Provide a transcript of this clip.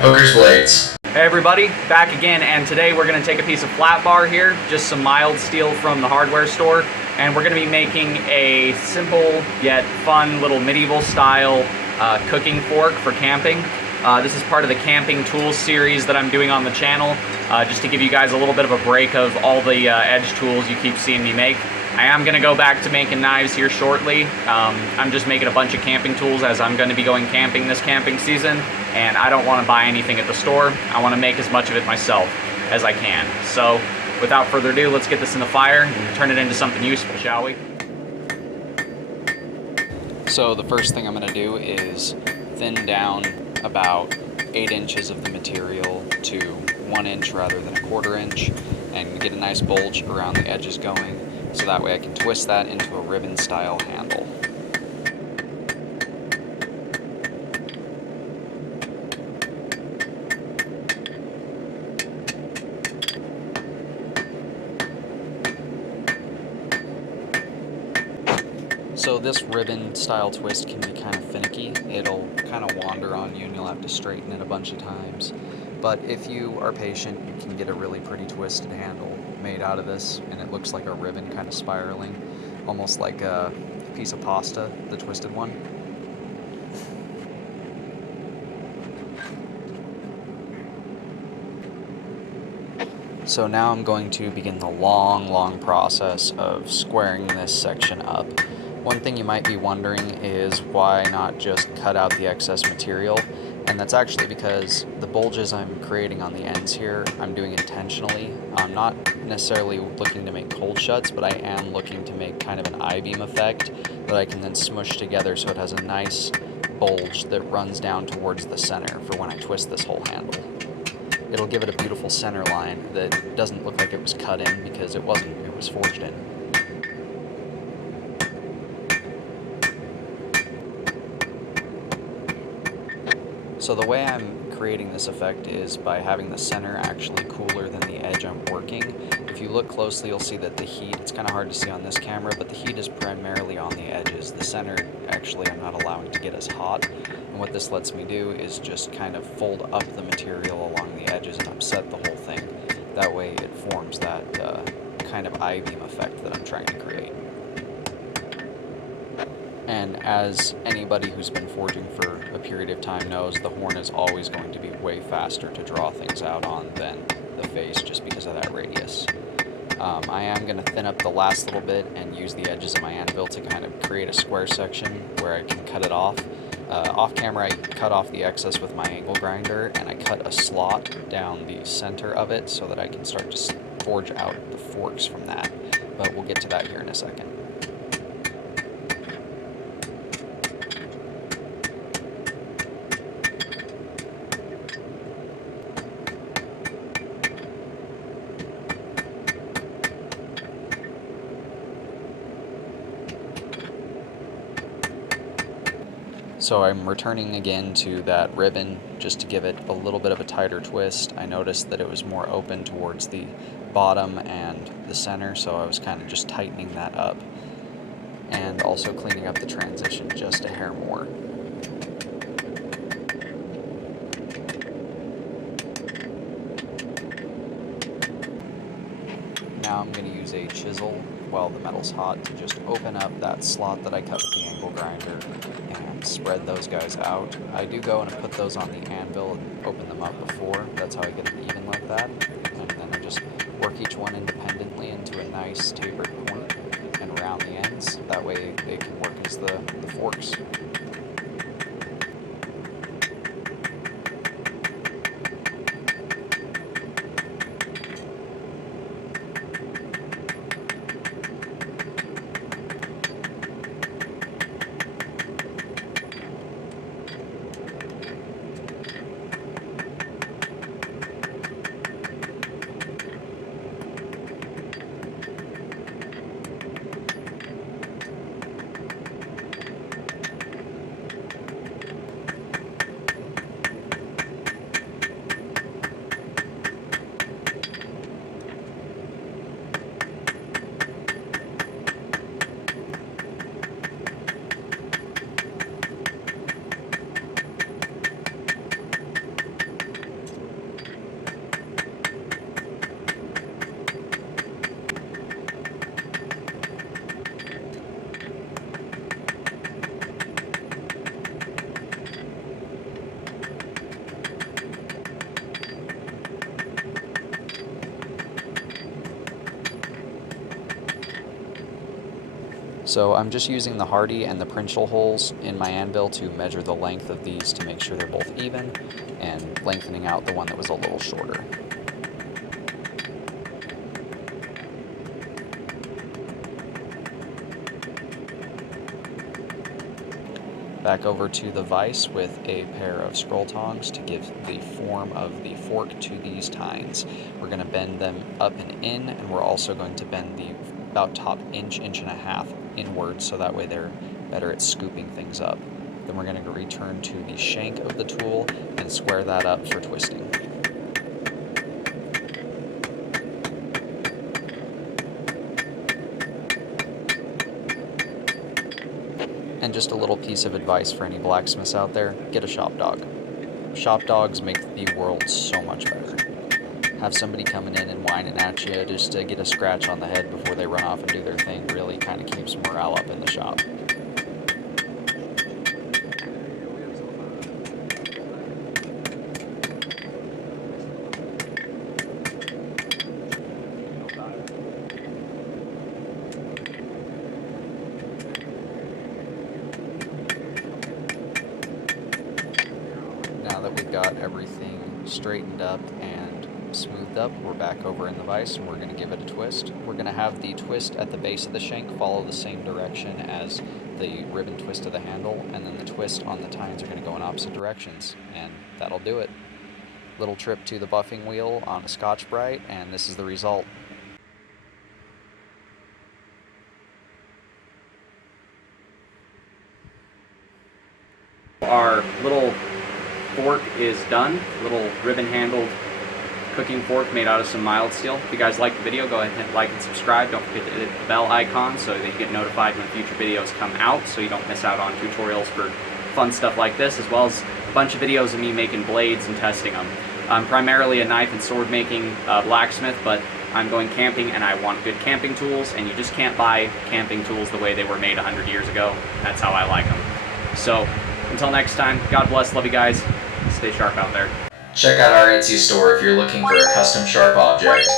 Hooker's Blades. Hey everybody, back again, and today we're going to take a piece of flat bar here, just some mild steel from the hardware store, and we're going to be making a simple yet fun little medieval style cooking fork for camping. This is part of the camping tools series that I'm doing on the channel, just to give you guys a little bit of a break of all the edge tools you keep seeing me make. I am going to go back to making knives here shortly. I'm just making a bunch of camping tools as I'm going to be going camping this camping season, and I don't want to buy anything at the store. I want to make as much of it myself as I can. So without further ado, let's get this in the fire and turn it into something useful, shall we? So the first thing I'm going to do is thin down about 8 inches of the material to 1 inch rather than a 1/4 inch, and get a nice bulge around the edges going, so that way I can twist that into a ribbon style handle. So this ribbon style twist can be kind of finicky. It'll kind of wander on you and you'll have to straighten it a bunch of times. But if you are patient, you can get a really pretty twisted handle made out of this, and it looks like a ribbon kind of spiraling, almost like a piece of pasta, the twisted one. So now I'm going to begin the long process of squaring this section up. One thing you might be wondering is why not just cut out the excess material, and that's actually because the bulges I'm creating on the ends here, I'm doing intentionally. I'm not necessarily looking to make cold shuts, but I am looking to make kind of an I-beam effect that I can then smush together so it has a nice bulge that runs down towards the center for when I twist this whole handle. It'll give it a beautiful center line that doesn't look like it was cut in, because it wasn't, it was forged in. So the way I'm creating this effect is by having the center actually cooler than the edge I'm working. If you look closely, you'll see that the heat, it's kind of hard to see on this camera, but the heat is primarily on the edges. The center, actually, I'm not allowing to get as hot. And what this lets me do is just kind of fold up the material along the edges and upset the whole thing. That way it forms that kind of I-beam effect that I'm trying to create. And as anybody who's been forging for a period of time knows, the horn is always going to be way faster to draw things out on than the face, just because of that radius. I am going to thin up the last little bit and use the edges of my anvil to kind of create a square section where I can cut it off. Off camera, I cut off the excess with my angle grinder, and I cut a slot down the center of it so that I can start to forge out the forks from that. But we'll get to that here in a second. So I'm returning again to that ribbon just to give it a little bit of a tighter twist. I noticed that it was more open towards the bottom and the center, so I was kind of just tightening that up, and also cleaning up the transition just a hair more. Now I'm going to use a chisel while the metal's hot to just open up that slot that I cut with the angle grinder and spread those guys out. I do go and put those on the anvil and open them up before. That's how I get them even like that. And then I just work each one independently into a nice tapered point and around the ends. That way they can work as the forks. So I'm just using the Hardy and the Princhel holes in my anvil to measure the length of these to make sure they're both even, and lengthening out the one that was a little shorter. Back over to the vise with a pair of scroll tongs to give the form of the fork to these tines. We're going to bend them up and in, and we're also going to bend the about top inch, inch and a half inward, so that way they're better at scooping things up. Then we're going to return to the shank of the tool and square that up for twisting. And just a little piece of advice for any blacksmiths out there, get a shop dog. Shop dogs make the world so much better. Have somebody coming in and whining at you just to get a scratch on the head before they run off and do their thing really kind of keeps morale up in the shop. Now that we've got everything straightened up and smoothed up, we're back over in the vise and we're going to give it a twist. We're going to have the twist at the base of the shank follow the same direction as the ribbon twist of the handle, and then the twist on the tines are going to go in opposite directions, and that'll do it. Little trip to the buffing wheel on a Scotch-Brite, and this is the result. Our little fork is done, little ribbon-handled cooking fork made out of some mild steel. If you guys like the video, go ahead and hit like and subscribe. Don't forget to hit the bell icon so that you get notified when future videos come out, so you don't miss out on tutorials for fun stuff like this, as well as a bunch of videos of me making blades and testing them. I'm primarily a knife and sword making blacksmith, but I'm going camping and I want good camping tools, and you just can't buy camping tools the way they were made 100 years ago. That's how I like them. So until next time, God bless, love you guys, stay sharp out there. Check out our Etsy store if you're looking for a custom sharp object.